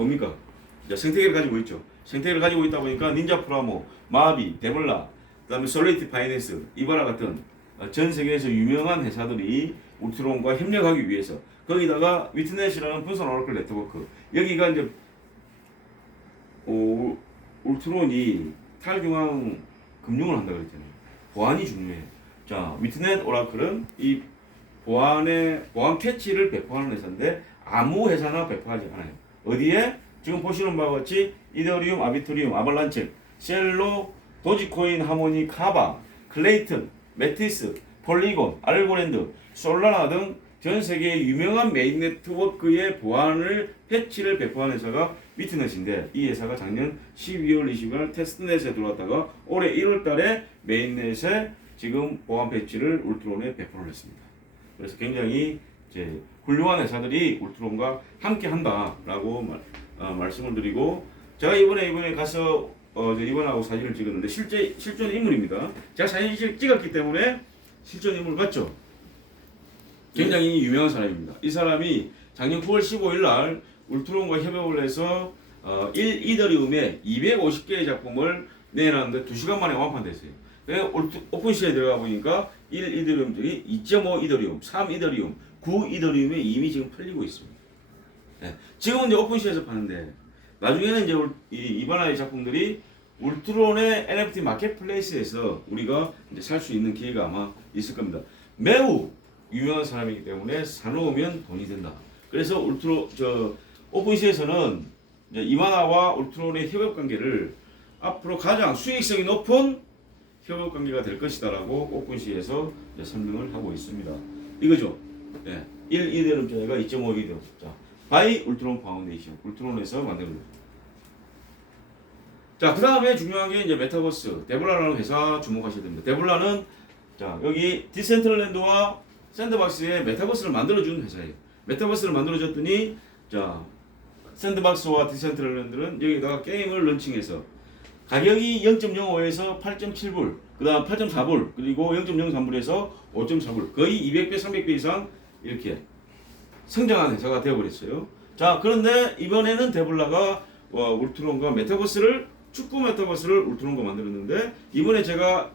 뭡니까? 이제 생태계를 가지고 있죠. 생태계를 가지고 있다 보니까 닌자 프라모, 마비, 데블라, 그다음에 솔레이트 파이낸스, 이바라 같은 전 세계에서 유명한 회사들이 울트론과 협력하기 위해서 거기다가 위트넷이라는 분산 오라클 네트워크 여기가 이제 울트론이 탈중앙 금융을 한다 그랬잖아요. 보안이 중요해요. 자, 위트넷 오라클은 이 보안 캐치를 배포하는 회사인데 아무 회사나 배포하지 않아요. 어디에? 지금 보시는 바와 같이 이더리움, 아비트리움, 아발란체, 셀로, 도지코인, 하모니, 카바, 클레이튼, 메티스, 폴리곤, 알고랜드, 솔라나 등 전 세계의 유명한 메인 네트워크의 보안을 패치를 배포한 회사가 위트넷인데 이 회사가 작년 12월 20일 테스트넷에 들어왔다가 올해 1월 달에 메인넷에 지금 보안 패치를 울트론에 배포를 했습니다. 그래서 굉장히 이제 훌륭한 회사들이 울트론과 함께 한다라고 말씀을 드리고 제가 이번에 가서 이번하고 사진을 찍었는데 실존 인물입니다. 제가 사진을 찍었기 때문에 실존 인물 같죠? 굉장히 유명한 사람입니다. 이 사람이 작년 9월 15일 날 울트론과 협업을 해서 1이더리움에 250개의 작품을 내놨는데 2시간 만에 완판됐어요. 오픈시에 들어가 보니까 1이더리움들이 2.5 이더리움, 3 이더리움, 9 이더리움에 이미 지금 팔리고 있습니다. 네. 지금은 이제 오픈시에서 파는데 나중에는 이제 이바나의 작품들이 울트론의 NFT 마켓플레이스에서 우리가 이제 살 수 있는 기회가 아마 있을 겁니다. 매우 유명한 사람이기 때문에 사놓으면 돈이 된다. 그래서 오픈시에서는 이제 이바나와 울트론의 협업 관계를 앞으로 가장 수익성이 높은 협업 관계가 될 것이다라고 오픈시에서 설명을 하고 있습니다. 이거죠. 네. 1이더리움짜리가 2.5 이더리움. 자, 바이 울트론 파운데이션. 울트론에서 만든 거죠. 자, 그 다음에 중요한 게 이제 메타버스. 데블라라는 회사 주목하셔야 됩니다. 데블라는 자, 여기 디센트럴랜드와 샌드박스에 메타버스를 만들어준 회사예요. 메타버스를 만들어줬더니 자, 샌드박스와 디센트럴랜드는 여기다가 게임을 런칭해서 가격이 0.05에서 8.7불, 그 다음 8.4불, 그리고 0.03불에서 5.4불, 거의 200배, 300배 이상 이렇게 성장한 회사가 되어버렸어요. 자, 그런데 이번에는 데블라가 울트론과 메타버스를, 축구 메타버스를 울트론과 만들었는데, 이번에 제가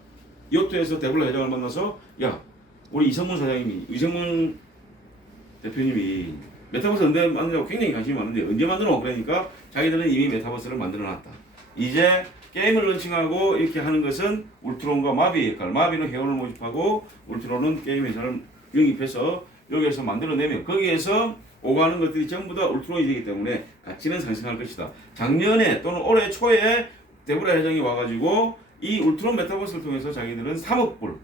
요트에서 데블라 회장을 만나서, 야, 우리 이성문 대표님이 메타버스 언제 만드냐고 굉장히 관심이 많은데, 언제 만드노? 그러니까 자기들은 이미 메타버스를 만들어놨다. 이제 게임을 런칭하고 이렇게 하는 것은 울트론과 마비의 역할. 마비는 회원을 모집하고 울트론은 게임 회사를 영입해서 여기에서 만들어내면 거기에서 오가는 것들이 전부 다 울트론이 되기 때문에 가치는 상승할 것이다. 작년에 또는 올해 초에 데브라 회장이 와가지고 이 울트론 메타버스를 통해서 자기들은 3억 불,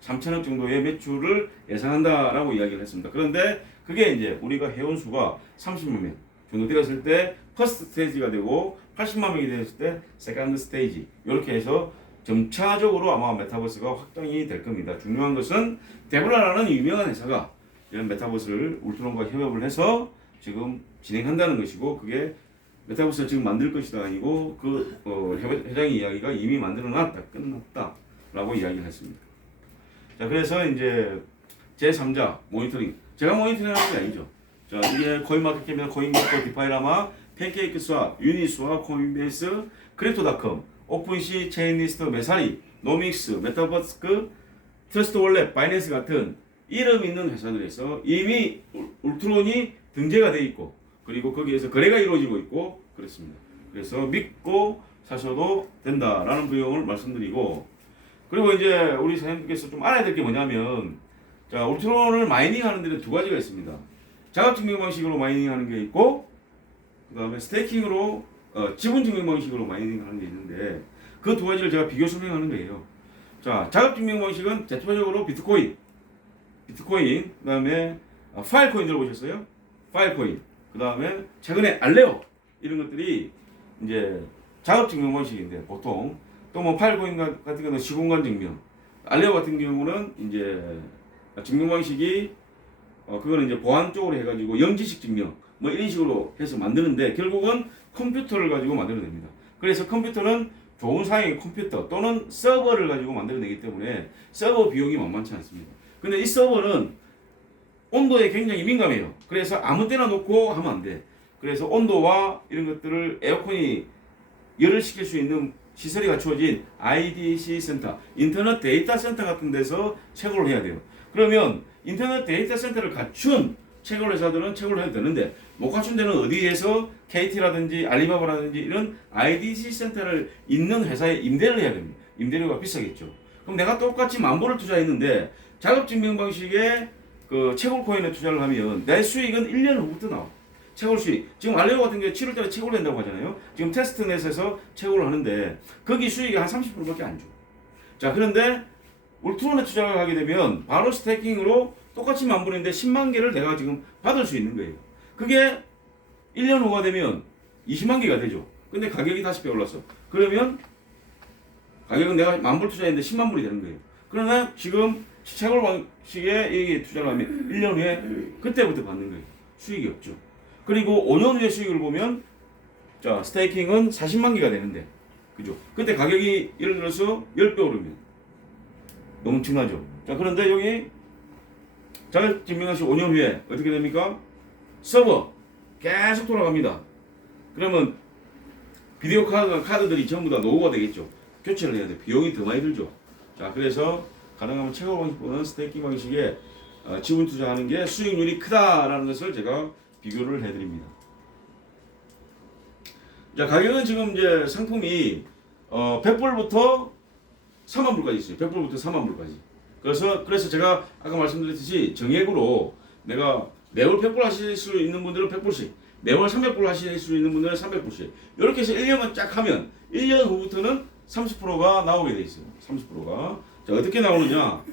3천억 정도의 매출을 예상한다라고 이야기를 했습니다. 그런데 그게 이제 우리가 회원 수가 30만 명 정도 되었을 때 퍼스트 스테이지가 되고 80만 명이 되었을 때 세컨드 스테이지 이렇게 해서 점차적으로 아마 메타버스가 확장이 될 겁니다. 중요한 것은 데블라라는 유명한 회사가 이런 메타버스를 울트론과 협업을 해서 지금 진행한다는 것이고 그게 메타버스를 지금 만들 것이다 아니고 회장의 이야기가 이미 만들어 놨다 끝났다 라고 이야기를 했습니다. 자, 그래서 이제 제3자 모니터링 제가 모니터링하는 게 아니죠. 자, 이게 코인마켓캡이나 코인마켓, 디파이라마, 팬케이크스왑, 유니스왑, 코인베이스, 크립토닷컴, 오픈시, 체인리스트, 메사리, 노믹스, 메타버스크, 트러스트월렛, 바이낸스 같은 이름 있는 회사들에서 이미 울트론이 등재가 돼 있고 그리고 거기에서 거래가 이루어지고 있고 그렇습니다. 그래서 믿고 사셔도 된다라는 내용을 말씀드리고 그리고 이제 우리 사장님께서 좀 알아야 될 게 뭐냐면 자, 울트론을 마이닝 하는 데는 두 가지가 있습니다. 자급증명 방식으로 마이닝 하는 게 있고 그 다음에 스테이킹으로 지분 증명 방식으로 마이닝 하는 게 있는데 그 두 가지를 제가 비교 설명하는 거예요. 자, 자급증명 방식은 대표적으로 비트코인 그 다음에 파일코인 들어보셨어요? 파일코인 그 다음에 최근에 알레오 이런 것들이 이제 자급증명 방식인데 보통 또 뭐 파일코인 같은 경우는 시공간 증명 알레오 같은 경우는 이제 증명 방식이 그거는 이제 보안 쪽으로 해가지고 영지식 증명 뭐 이런 식으로 해서 만드는데 결국은 컴퓨터를 가지고 만들어냅니다. 그래서 컴퓨터는 좋은 사양의 컴퓨터 또는 서버를 가지고 만들어내기 때문에 서버 비용이 만만치 않습니다. 근데 이 서버는 온도에 굉장히 민감해요. 그래서 아무 때나 놓고 하면 안 돼. 그래서 온도와 이런 것들을 에어컨이 열을 식힐 수 있는 시설이 갖추어진 IDC 센터, 인터넷 데이터 센터 같은 데서 채굴을 해야 돼요. 그러면 인터넷 데이터 센터를 갖춘 채굴 회사들은 채굴을 해도 되는데 못 갖춘 데는 어디에서 KT라든지 알리바바라든지 이런 IDC 센터를 있는 회사에 임대를 해야 됩니다. 임대료가 비싸겠죠. 그럼 내가 똑같이 10,000불을 투자했는데 자급증명 방식의 그 채굴 코인에 투자를 하면 내 수익은 1년 후부터 나와. 채굴 수익. 지금 알리오 같은 게 7월달에 채굴을 한다고 하잖아요. 지금 테스트넷에서 채굴을 하는데 거기 수익이 한 30%밖에 안 줘. 자, 그런데 울트론에 투자를 하게 되면 바로 스테이킹으로 똑같이 10,000불인데 10만 개를 내가 지금 받을 수 있는 거예요. 그게 1년 후가 되면 20만 개가 되죠. 근데 가격이 다시 올랐어. 그러면 가격은 내가 10,000불 투자했는데 10만 불이 되는 거예요. 그러나 지금 채굴 방식에 여기 투자를 하면 1년 후에 그때부터 받는 거예요. 수익이 없죠. 그리고 5년 후의 수익을 보면 자, 스테이킹은 40만 개가 되는데 그죠? 그때 가격이 예를 들어서 10배 오르면 엄청나죠. 자, 그런데 여기 자격증명시 5년 후에 어떻게 됩니까? 서버 계속 돌아갑니다. 그러면 비디오 카드들이 전부 다 노후가 되겠죠. 교체를 해야 돼. 비용이 더 많이 들죠. 자, 그래서 가능하면 채굴 방식보다는 스테이킹 방식에 지분 투자하는 게 수익률이 크다라는 것을 제가 비교를 해드립니다. 자, 가격은 지금 이제 상품이 100불부터 40,000불까지 있어요. 100불부터 40,000불까지. 그래서 제가 아까 말씀드렸듯이 정액으로 내가 매월 100불 하실 수 있는 분들은 100불씩, 매월 300불 하실 수 있는 분들은 300불씩. 이렇게 해서 1년만 쫙 하면 1년 후부터는 30%가 나오게 돼 있어요. 30%가. 자, 어떻게 나오느냐?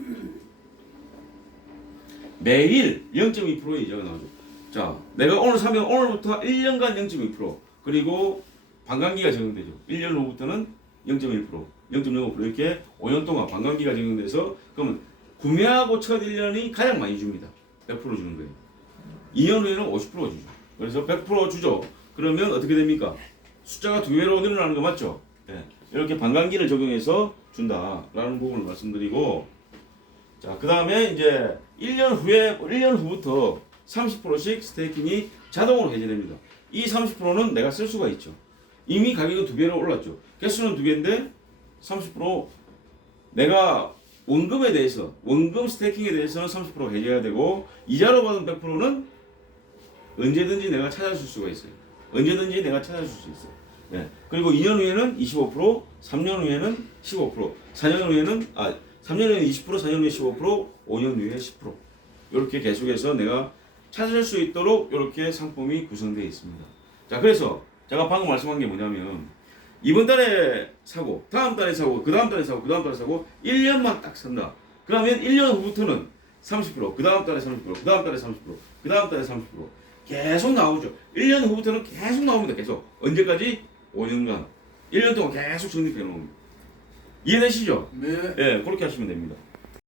매일 0.2%의 이자가 나오죠. 자, 내가 오늘 사면 오늘부터 1년간 0.2%, 그리고 반감기가 적용되죠. 1년 후부터는 0.1%, 0.05% 이렇게 5년 동안 반감기가 적용돼서 그러면 구매하고 첫 1년이 가장 많이 줍니다. 100% 주는 거예요. 2년 후에는 50% 주죠. 그래서 100% 주죠. 그러면 어떻게 됩니까? 숫자가 2배로 늘어나는 거 맞죠? 네. 이렇게 반감기를 적용해서 준다라는 부분을 말씀드리고, 자, 그 다음에 이제 1년 후부터 30%씩 스테이킹이 자동으로 해제됩니다. 이 30%는 내가 쓸 수가 있죠. 이미 가격은 2배로 올랐죠. 개수는 2개인데 30% 내가 원금에 대해서, 원금 스테이킹에 대해서는 30% 해제해야 되고, 이자로 받은 100%는 언제든지 내가 찾아줄 수가 있어요. 언제든지 내가 찾아줄 수 있어요. 네. 그리고 2년 후에는 25%, 3년 후에는 15%, 3년 후에는 20%, 4년 후에 15%, 5년 후에 10%. 이렇게 계속해서 내가 찾을 수 있도록 이렇게 상품이 구성되어 있습니다. 자, 그래서 제가 방금 말씀한 게 뭐냐면 이번 달에 사고, 다음 달에 사고, 그 다음 달에 사고, 그 다음 달에 사고 1년만 딱 산다. 그러면 1년 후부터는 30%, 그 다음 달에 30%, 그 다음 달에 30%, 그 다음 달에 30% 계속 나오죠. 1년 후부터는 계속 나옵니다. 계속. 언제까지? 5년간. 1년 동안 계속 적립해 놓습니다. 이해되시죠? 네. 예, 그렇게 하시면 됩니다.